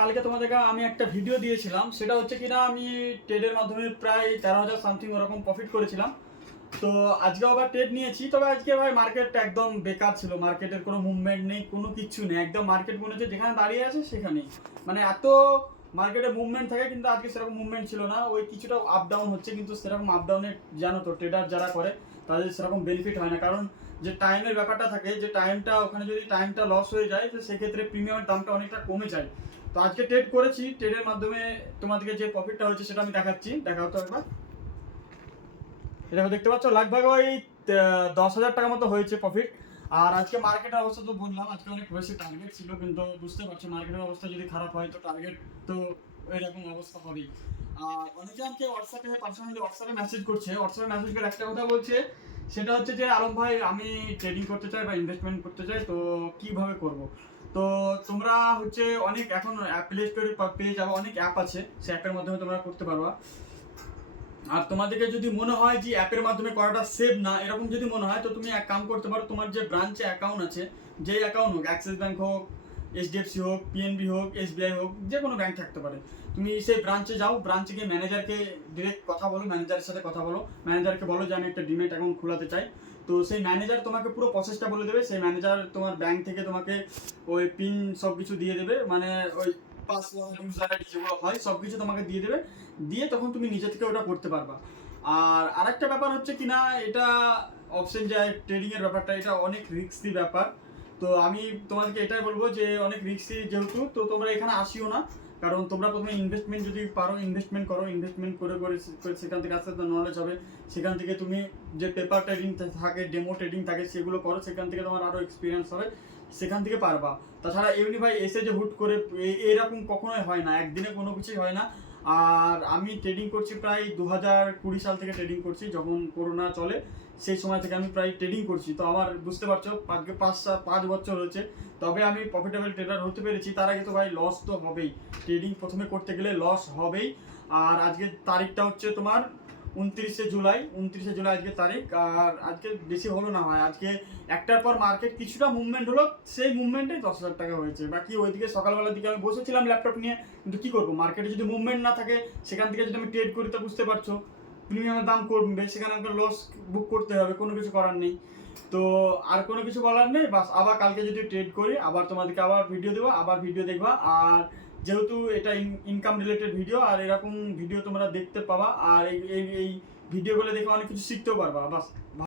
কালকে তোমাদেরকে আমি একটা ভিডিও দিয়েছিলাম, সেটা হচ্ছে কিনা আমি ট্রেডের মাধ্যমে প্রায় 13,000 সামথিং ওরকম প্রফিট করেছিলাম। তো আজকে আবার ট্রেড নিয়েছি, তবে আজকে ভাই মার্কেট একদম বেকার ছিল, মার্কেটের কোনো মুভমেন্ট নেই, কোনো কিচ্ছু নেই, একদম মার্কেট মনে হচ্ছে যেখানে দাঁড়িয়ে আছে সেখানেই, মানে এত মার্কেটে মুভমেন্ট থাকে, কিন্তু আজকে সেরকম মুভমেন্ট ছিল না। ওই কিছুটা আপ ডাউন হচ্ছে, কিন্তু সেরকম আপ ডাউনে জানো তো ট্রেডার যারা করে তাদের সেরকম বেনিফিট হয় না, কারণ যে টাইমের ব্যাপারটা থাকে, যে টাইমটা ওখানে যদি টাইমটা লস হয়ে যায় তো সেক্ষেত্রে প্রিমিয়ামের দামটা অনেকটা কমে যায়। তো আজকে ট্রেড করেছি, ট্রেডের মাধ্যমে তোমাদেরকে যে প্রফিটটা হচ্ছে সেটা আমি দেখাচ্ছি, দেখাও তো একবার। এটা দেখতে পাচ্ছ লাগভাগ ওই 10,000 টাকা মতো হয়েছে প্রফিট। আর আজকে মার্কেটের অবস্থা তো বললাম, আজকে অনেক বেশি টার্গেট ছিল, কিন্তু বুঝতে পারছো মার্কেটের অবস্থা যদি খারাপ হয় তো টার্গেট তো এরকম অবস্থা হবেই। আর অনেকে আমাকে হোয়াটসঅ্যাপে পার্সোনালি হোয়াটসঅ্যাপে মেসেজ করছে, হোয়াটসঅ্যাপে মেসেজ করে একটা কথা বলছে, সেটা হচ্ছে যে আলম ভাই আমি ট্রেডিং করতে চাই বা ইনভেস্টমেন্ট করতে চাই, তো কিভাবে করব। তো তোমরা হচ্ছে অনেক এখন প্লে স্টোরে পেয়ে যাবো, অনেক অ্যাপ আছে, সেই অ্যাপের মাধ্যমে তোমরা করতে পারবা। আর তোমাদেরকে যদি মনে হয় যে অ্যাপের মাধ্যমে করাটা সেভ না, এরকম যদি মনে হয়, তো তুমি এক কাম করতে পারো, তোমার যে ব্রাঞ্চে অ্যাকাউন্ট আছে, যেই অ্যাকাউন্ট হোক, অ্যাক্সিস ব্যাংক হোক, এইচডিএফসি হোক, পিএনবি হোক, এসবিআই হোক, যে কোনো ব্যাংক থাকতে পারে, তুমি সেই ব্রাঞ্চে যাও, ব্রাঞ্চে গিয়ে ম্যানেজারকে ডিরেক্ট কথা বলো, ম্যানেজারের সাথে কথা বলো, ম্যানেজারকে বলো যে আমি একটা ডিমেট অ্যাকাউন্ট খোলাতে চাই। তো সেই ম্যানেজার তোমাকে পুরো প্রসেসটা বলে দেবে, সেই ম্যানেজার তোমার ব্যাংক থেকে তোমাকে ওই পিন সব কিছু দিয়ে দেবে, মানে ওই পাসওয়ার্ড ইউজার আইডি যেগুলো হয় সব কিছু তোমাকে দিয়ে দেবে, দিয়ে তখন তুমি নিজে থেকে ওটা করতে পারবা। আর আরেকটা ব্যাপার হচ্ছে কিনা, এটা অপশন যে ট্রেডিং এর ব্যাপারটা, এটা অনেক রিস্কি ব্যাপার। তো আমি তোমাদেরকে এটাই বলবো যে অনেক রিস্কি যেহেতু, তো তোমরা এখানে আসিও না, কারণ তোমরা প্রথমে ইনভেস্টমেন্ট যদি পারো ইনভেস্টমেন্ট করো, ইনভেস্টমেন্ট করে করে সেখান থেকে আস্তে আস্তে নলেজ হবে, সেখান থেকে তুমি যে পেপার ট্রেডিং থাকে, ডেমো ট্রেডিং থাকে, সেগুলো করো, সেখান থেকে তোমার আরও এক্সপিরিয়েন্স হবে, সেখান থেকে পারবা। তাছাড়া এমনি ভাই এসে যে হুট করে এরকম কখনোই হয় না, একদিনে কোনো কিছুই হয় না। আর আমি ট্রেডিং করছি প্রায় 2020 সাল থেকে ট্রেডিং করছি, যখন করোনা চলে সেই সময় থেকে আমি প্রায় ট্রেডিং করছি। তো আমার বুঝতে পারছো 5 বছর হয়েছে, তবে আমি প্রফিটেবল ট্রেডার হতে পেরেছি। তার আগে তো ভাই লস তো হবেই, ট্রেডিং প্রথমে করতে গেলে লস হবেই। আর আজকের তারিখটা হচ্ছে তোমার 29শে জুলাই, আজকে তারিখ। আর আজকে বেশি হলো না হয়, আজকে একটার পর মার্কেট কিছুটা মুভমেন্ট হলো, সেই মুভমেন্টে 10,000 টাকা হয়েছে। বাকি ওইদিকে সকালবেলার দিকে আমি বসেছিলাম ল্যাপটপ নিয়ে, কিন্তু কি করবো, মার্কেটে যদি মুভমেন্ট না থাকে, সেখান থেকে যদি আমি ট্রেড করি, তো বুঝতে পারছো প্রিমিয়ামের দাম কমবে, সেখানে আমাকে লস বুক করতে হবে, কোনো কিছু করার নেই। তো আর কোনো কিছু বলার নেই, বাস আবার কালকে যদি ট্রেড করি আবার তোমাদেরকে আবার ভিডিও দেবো, আবার ভিডিও দেখবা। আর যেহেতু এটা ইনকাম রিলেটেড ভিডিও, আর এরকম ভিডিও তোমরা দেখতে পাবা, আর এই ভিডিওগুলো দেখে অনেক কিছু শিখতেও পারবা, বাস।